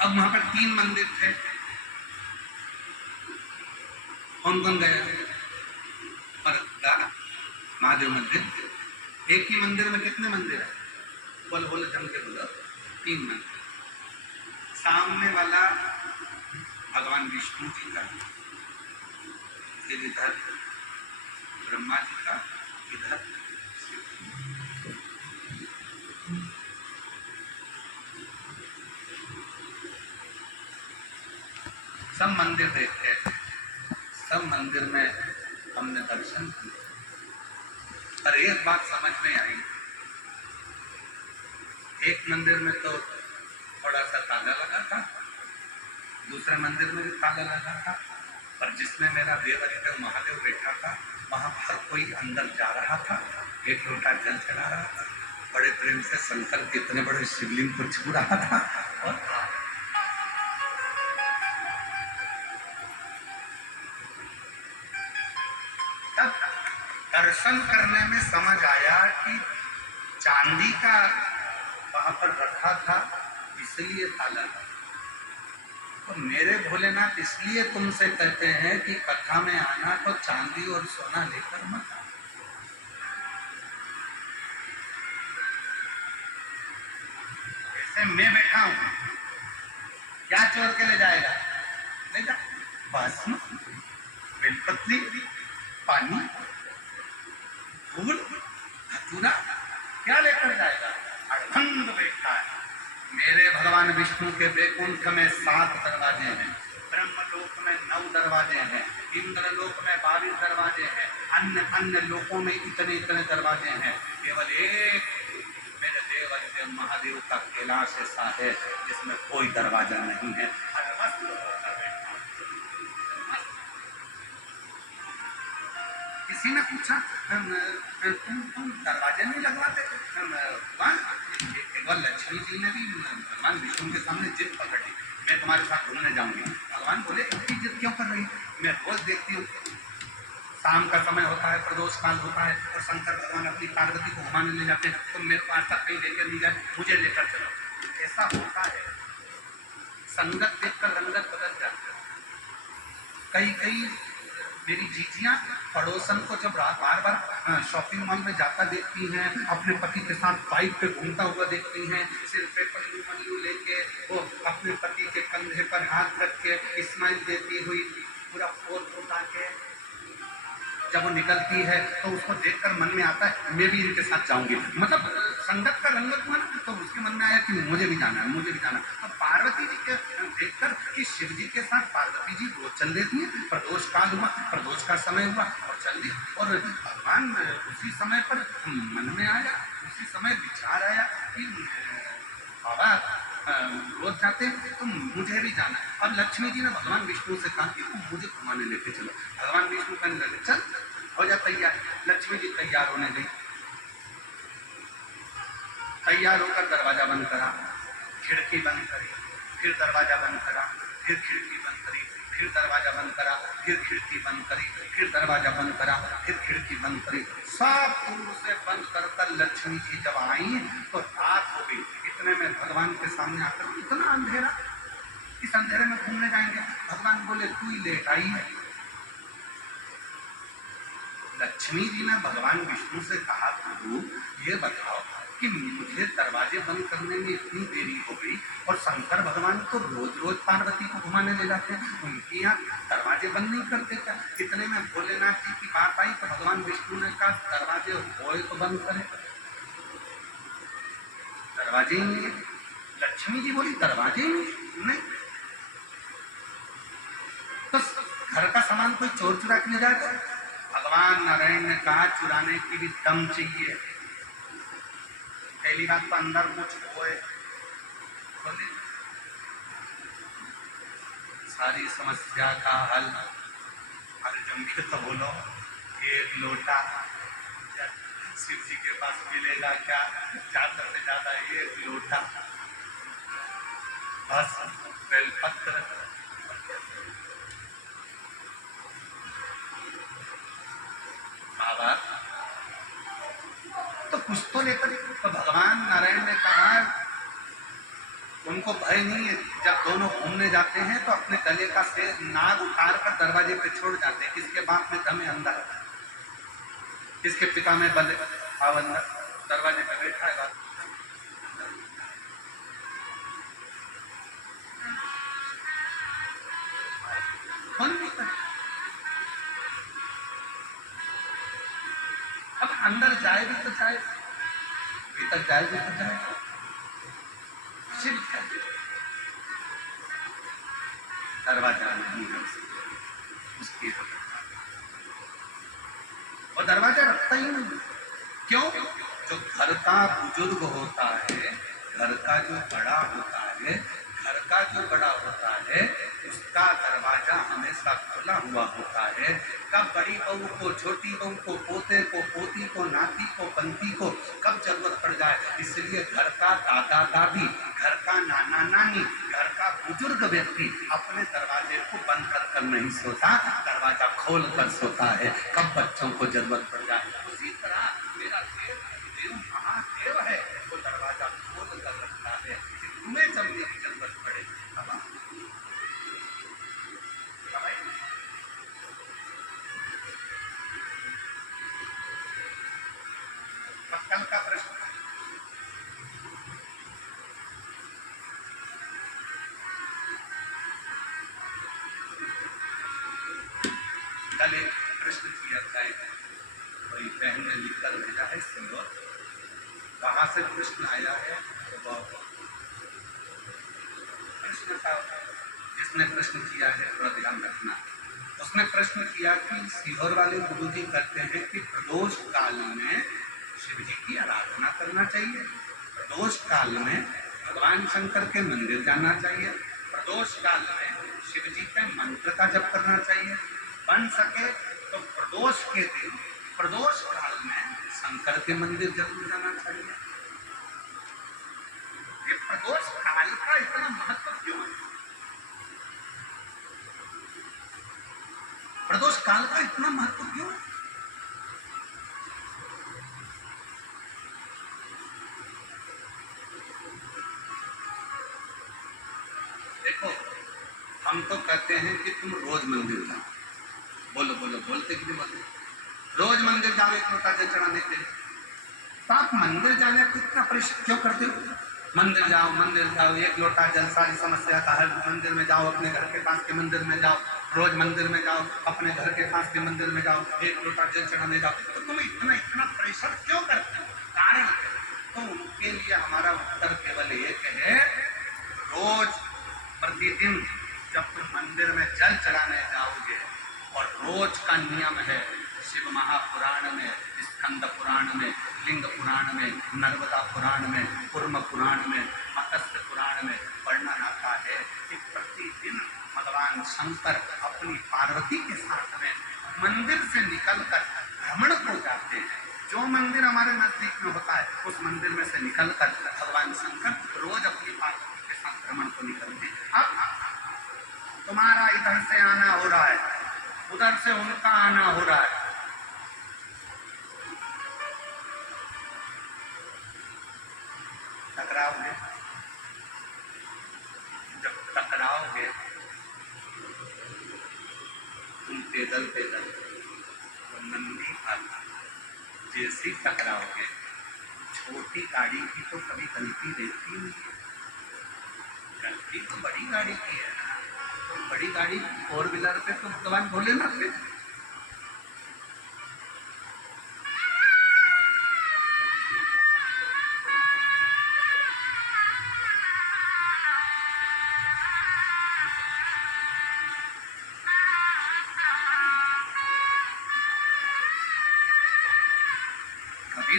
अब वहां पर 3 मंदिर थे। कौन कौन गया? और महादेव मंदिर। एक ही मंदिर में कितने मंदिर है? बोल बोलो, जम के बोलो। 3 मंदिर। सामने वाला भगवान विष्णु जी का, फिर इधर ब्रह्मा जी का, इधर सब मंदिर देखे। सब मंदिर में हमने दर्शन किए। और एक बात समझ में आई, एक मंदिर में तो थोड़ा सा ताला लगा था, दूसरे मंदिर में भी ताला लगा था, पर जिसमें मेरा देव अधिदेव महादेव बैठा था वहां हर कोई अंदर जा रहा था, एक लोटा जल चला रहा था, बड़े प्रेम से शंकर के इतने बड़े शिवलिंग को छू रहा था। और तब दर्शन करने में समझ आया कि चांदी का वहां पर रखा था, इसलिए ताला था। तो मेरे भोलेनाथ इसलिए तुमसे कहते हैं कि कथा में आना तो चांदी और सोना लेकर मत आना। जैसे मैं बैठा हूं, क्या चोर के ले जाएगा? ले जा भस्म, बेलपत्री, पानी, फूल, धतूरा, क्या लेकर जाएगा? अखंड बैठा है। मेरे भगवान विष्णु के वैकुंठ में 7 दरवाजे हैं, ब्रह्मलोक में 9 दरवाजे हैं, इंद्रलोक में 22 दरवाजे हैं, अन्य अन्य लोकों में इतने इतने दरवाजे हैं। केवल एक मेरे देव अधिदेव महादेव का कैलाश ऐसा है जिसमें कोई दरवाजा नहीं है। किसी ने पूछा तुम दरवाजे नहीं लगवाते? केवल लक्ष्मी जी ने भी भगवान विष्णु के सामने जिद पकड़ ली, मैं तुम्हारे साथ घूमने जाऊंगी। भगवान बोले इतनी जिद क्यों कर रही? मैं रोज देखती हूँ, शाम का समय होता है, प्रदोष काल होता है, और शंकर भगवान अपनी पार्वती को घुमाने ले जाते हैं, तुम मेरे को आज तक कहीं लेकर नहीं जाए, मुझे लेकर चलो। ऐसा होता है, संगत देखकर रंगत बदल जाती है। कई कई मेरी जीजियां पड़ोसन को जब बार बार शॉपिंग मॉल में जाता देखती हैं, अपने पति के साथ बाइक पे घूमता हुआ देखती हैं, सिर पे पल्लू मल्लू लेके वो अपने पति के कंधे पर हाथ रख के स्माइल देती हुई पूरा फोर उठा के जब वो निकलती है तो उसको देखकर मन में आता है मैं भी इनके साथ जाऊंगी। मतलब संगत का रंगत हुआ ना, तो उसके मन में आया कि मुझे भी जाना है, मुझे भी जाना है। तो पार्वती जी के देखकर कि शिव जी के साथ पार्वती जी रोज चल देती है, प्रदोष काल हुआ, प्रदोष का समय हुआ और चल दी, और भगवान उसी समय पर मन में आया, उसी समय विचार आया कि बाबा रोज जाते तो मुझे भी जाना है। और लक्ष्मी जी ने भगवान विष्णु से कहा कि तुम मुझे घुमाने लेके चलो। भगवान विष्णु कहने लगे चल हो जा तैयार। लक्ष्मी जी तैयार होने गई, तैयार होकर दरवाजा बंद करा, खिड़की बंद करी, फिर दरवाजा बंद करा, फिर खिड़की बंद करी, फिर दरवाजा बंद करा, फिर खिड़की बंद करी, फिर दरवाजा बंद करा, फिर खिड़की बंद करी। सब दूर से बंद कर कर लक्ष्मी जी जब आई तो रात हो गई। इतने में भगवान के सामने आकर इतना अंधेरा, इस अंधेरे में घूमने जाएंगे? भगवान बोले तू ही लेट आई है। लक्ष्मी जी ने भगवान विष्णु से कहा प्रभु ये बताओ कि मुझे दरवाजे बंद करने में इतनी देरी हो गई और शंकर भगवान तो रोज रोज पार्वती को घुमाने ले जाते हैं, उनके यहाँ दरवाजे बंद नहीं करते क्या? इतने में भोलेनाथ जी की बात आई तो भगवान विष्णु ने कहा दरवाजे होए तो बंद करें, दरवाजे ही नहीं। लक्ष्मी जी बोली दरवाजे ही नहीं, तो घर का सामान कोई चोर चुरा के ले जाएगा? भगवान नारायण ने कहा चुराने की भी दम चाहिए। पहली बात तो अंदर कुछ होए, बोले सारी समस्या का हल। अरे जम तो बोलो एक लोटा शिव जी के पास मिलेगा क्या? ज्यादा से ज्यादा एक लोटा, बस बेलपत्र, बाबा तो कुछ तो लेकर। तो भगवान नारायण ने कहा उनको भय नहीं है। जब दोनों घूमने जाते हैं तो अपने गले का से नाग उतार कर दरवाजे पे छोड़ जाते हैं। किसके बाप में दम है अंदर, किसके पिता में बल है अंदर, दरवाजे पे बैठा है। कौन बोलता है? अब अंदर जाए भी तो जाए, भीतर जाए भी तो जाए, सिर्फ दरवाजा नहीं है उसकी, और दरवाजा रखता ही नहीं। क्यों? जो घर का बुजुर्ग होता है, घर का जो बड़ा होता है, घर का जो बड़ा होता है, उसका दरवाजा हमेशा खुला हुआ होता है। कब बड़ी बहू को, छोटी बहू को, पोते को, पोती को, नाती को, पंती को कब जरूरत पड़ जाए, इसलिए घर का दादा दादी, घर का नाना नानी, घर का बुजुर्ग व्यक्ति अपने दरवाजे को बंद कर नहीं सोता, दरवाजा खोल कर सोता है, कब बच्चों को जरूरत पड़ जाए। उसी तरह मेरा देव महादेव है, वो दरवाजा खोल कर रखता है कि तुम्हें चलने की जरूरत पड़े। कल का प्रश्न, कल एक प्रश्न किया जाए, कोई बहन ने लिखकर भेजा है सिंदूर, वहां से प्रश्न आया है। तो प्रश्न था, जिसने प्रश्न किया है थोड़ा ध्यान रखना। उसने प्रश्न किया कि सीहोर वाले गुरुजी कहते हैं कि प्रदोष काल में शिव जी की आराधना करना चाहिए, प्रदोष काल में भगवान शंकर के मंदिर जाना चाहिए, प्रदोष काल में शिव जी के मंत्र का जप करना चाहिए, बन सके तो प्रदोष के दिन प्रदोष काल में शंकर के मंदिर जरूर जाना चाहिए। ये प्रदोष काल का इतना महत्व क्यों है? प्रदोष काल का इतना महत्व क्यों है? देखो, हम तो कहते हैं कि तुम रोज मंदिर जाओ, बोलो बोलो, बोलते कि नहीं बोलते? रोज मंदिर जाओ एक लोटा जल चढ़ाने के लिए। तो आप मंदिर जाने को इतना परिश्रम क्यों करते हो? मंदिर जाओ, एक लोटा जल सारी समस्या का हल। मंदिर में जाओ, अपने घर के पास के मंदिर में जाओ, रोज मंदिर में जाओ, अपने घर के पास के मंदिर में जाओ, एक लोटा जल चढ़ाने जाओ। तो तुम इतना इतना परिश्रम क्यों करते हो? कारण तो उनके लिए हमारा उत्तर केवल एक है, रोज प्रतिदिन जब तुम मंदिर में जल चढ़ाने जाओगे, और रोज का नियम है शिव महापुराण में, स्कंद पुराण में, लिंग पुराण में, नर्मदा पुराण में, कुर्म पुराण में, मत्स्य पुराण में वर्णन आता है कि प्रतिदिन भगवान शंकर अपनी पार्वती के साथ में मंदिर से निकलकर भ्रमण को जाते हैं। जो मंदिर हमारे नजदीक में होता है उस मंदिर में से निकलकर भगवान शंकर रोज अपनी पार्वती के साथ भ्रमण को निकलते हैं। अब तुम्हारा इधर से आना हो रहा है, उधर से उनका आना हो रहा है, टकराओगे। जब टकराओगे तुम पैदल पैदल तो नंदी आता, जैसे टकराओगे, छोटी गाड़ी की तो कभी गलती रहती नहीं है, गलती तो बड़ी गाड़ी की है। तो बड़ी गाड़ी फोर व्हीलर पे तो भगवान भोलेनाथ थे,